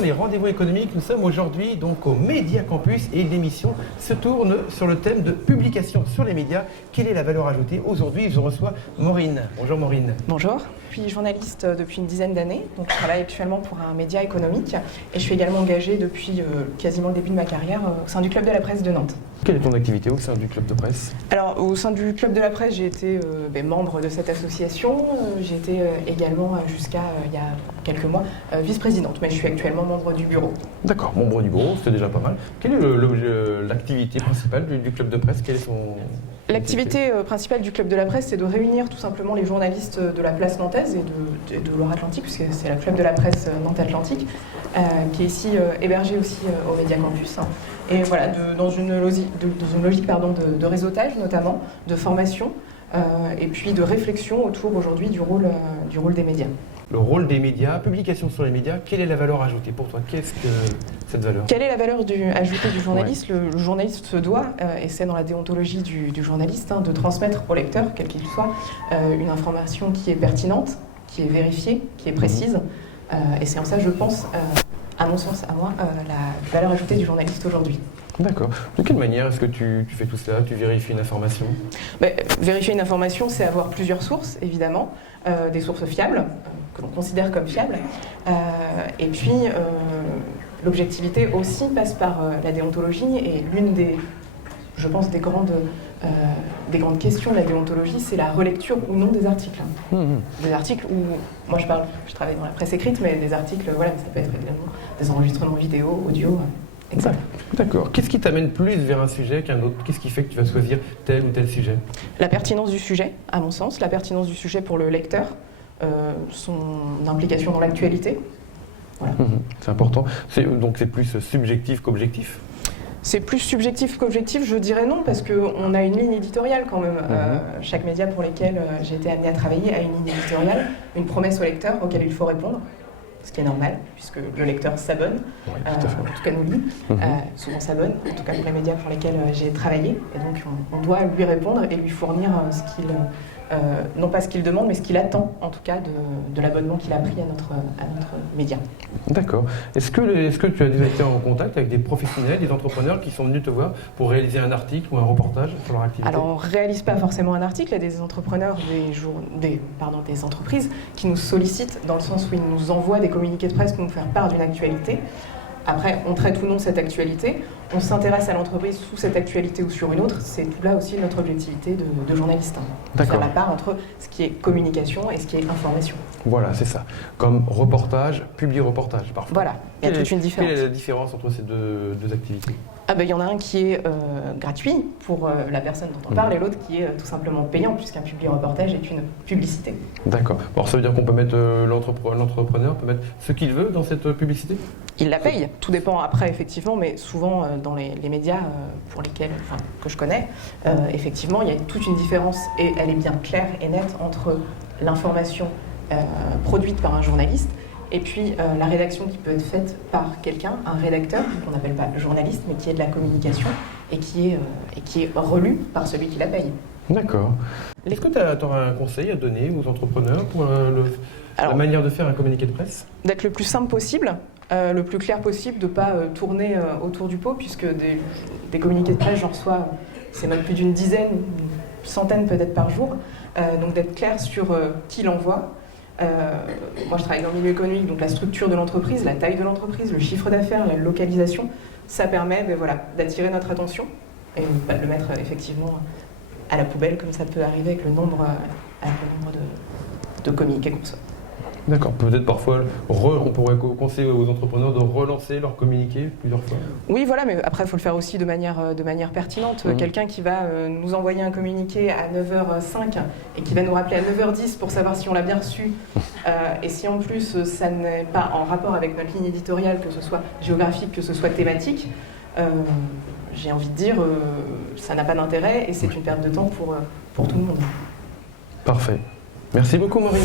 Les rendez-vous économiques, nous sommes aujourd'hui donc au Média Campus et l'émission se tourne sur le thème de publication sur les médias. Quelle est la valeur ajoutée? Aujourd'hui, je reçois Maureen. Bonjour Maureen. Bonjour, je suis journaliste depuis une dizaine d'années, donc je travaille actuellement pour un média économique et je suis également engagée depuis quasiment le début de ma carrière au sein du Club de la Presse de Nantes. Quelle est ton activité au sein du Club de Presse? Alors au sein du Club de la Presse, j'ai été membre de cette association, j'ai été également jusqu'à il y a quelques mois vice-présidente, mais je suis actuellement membre du bureau. D'accord, membre du bureau, c'est déjà pas mal. Quelle est l'activité principale du Club de Presse? Quelle est son... L'activité principale du Club de la Presse, c'est de réunir tout simplement les journalistes de la place nantaise et de Loire-Atlantique, puisque c'est le Club de la Presse Nantes-Atlantique, qui est ici hébergé aussi au Média Campus. Et voilà, dans une logique de réseautage notamment, de formation, et puis de réflexion autour aujourd'hui du rôle des médias. Le rôle des médias, publication sur les médias, quelle est la valeur ajoutée pour toi? Qu'est-ce que cette valeur? Quelle est la valeur ajoutée du journaliste? Le journaliste se doit, et c'est dans la déontologie du journaliste, de transmettre au lecteur, quel qu'il soit, une information qui est pertinente, qui est vérifiée, qui est précise. Et c'est en ça, je pense, à mon sens, à moi, la valeur ajoutée du journaliste aujourd'hui. D'accord. De quelle manière est-ce que tu fais tout cela? Tu vérifies une information? Vérifier une information, c'est avoir plusieurs sources, évidemment, des sources fiables, que l'on considère comme fiables. Et puis, l'objectivité aussi passe par la déontologie, et l'une je pense, des grandes questions de la déontologie, c'est la relecture ou non des articles. Des articles où, moi je travaille dans la presse écrite, mais des articles, voilà, ça peut être également des enregistrements vidéo, audio, etc. D'accord. Qu'est-ce qui t'amène plus vers un sujet qu'un autre? Qu'est-ce qui fait que tu vas choisir tel ou tel sujet? La pertinence du sujet, à mon sens, la pertinence du sujet pour le lecteur, son implication dans l'actualité. Voilà. C'est important. Donc c'est plus subjectif qu'objectif? C'est plus subjectif qu'objectif, je dirais non, parce qu'on a une ligne éditoriale quand même. Chaque média pour lequel j'ai été amenée à travailler a une ligne éditoriale, une promesse au lecteur auquel il faut répondre, ce qui est normal, puisque le lecteur s'abonne, en tout cas nous lit, souvent s'abonne, en tout cas pour les médias pour lesquels j'ai travaillé, et donc on doit lui répondre et lui fournir ce qu'il... non pas ce qu'il demande, mais ce qu'il attend, en tout cas, de l'abonnement qu'il a pris à notre média. D'accord. Est-ce que tu as déjà été en contact avec des professionnels, des entrepreneurs qui sont venus te voir pour réaliser un article ou un reportage sur leur activité? Alors, on ne réalise pas forcément un article. Il y a des entrepreneurs, des entreprises qui nous sollicitent dans le sens où ils nous envoient des communiqués de presse pour nous faire part d'une actualité. Après, on traite ou non cette actualité, on s'intéresse à l'entreprise sous cette actualité ou sur une autre, c'est tout là aussi notre objectivité de journaliste. Faire la part entre ce qui est communication et ce qui est information. Voilà, c'est ça. Comme reportage, publi-reportage parfois. Voilà, il y a toute une différence. Quelle est la différence entre ces deux activités? Il y en a un qui est gratuit pour la personne dont on parle et l'autre qui est tout simplement payant, puisqu'un publi-reportage est une publicité. D'accord. Alors ça veut dire qu'on peut mettre l'entrepreneur peut mettre ce qu'il veut dans cette publicité? Il la paye, tout dépend après effectivement, mais souvent dans les médias que je connais, effectivement il y a toute une différence et elle est bien claire et nette entre l'information produite par un journaliste et puis la rédaction qui peut être faite par quelqu'un, un rédacteur, qu'on n'appelle pas journaliste, mais qui est de la communication et qui est relu par celui qui la paye. D'accord. Est-ce que tu auras un conseil à donner aux entrepreneurs pour la manière de faire un communiqué de presse? D'être le plus simple possible, le plus clair possible, de ne pas tourner autour du pot, puisque des communiqués de presse, j'en reçois, c'est même plus d'une dizaine, une centaine peut-être par jour. Donc d'être clair sur qui l'envoie. Moi je travaille dans le milieu économique, donc la structure de l'entreprise, la taille de l'entreprise, le chiffre d'affaires, la localisation, ça permet d'attirer notre attention et pas de le mettre effectivement à la poubelle comme ça peut arriver avec le nombre de communiqués qu'on reçoit. D'accord, peut-être parfois on pourrait conseiller aux entrepreneurs de relancer leur communiqué plusieurs fois. Oui, voilà, mais après il faut le faire aussi de manière pertinente. Quelqu'un qui va nous envoyer un communiqué à 9h05 et qui va nous rappeler à 9h10 pour savoir si on l'a bien reçu, et si en plus ça n'est pas en rapport avec notre ligne éditoriale, que ce soit géographique, que ce soit thématique, j'ai envie de dire, ça n'a pas d'intérêt et c'est une perte de temps pour tout le monde. Parfait. Merci beaucoup Maureen.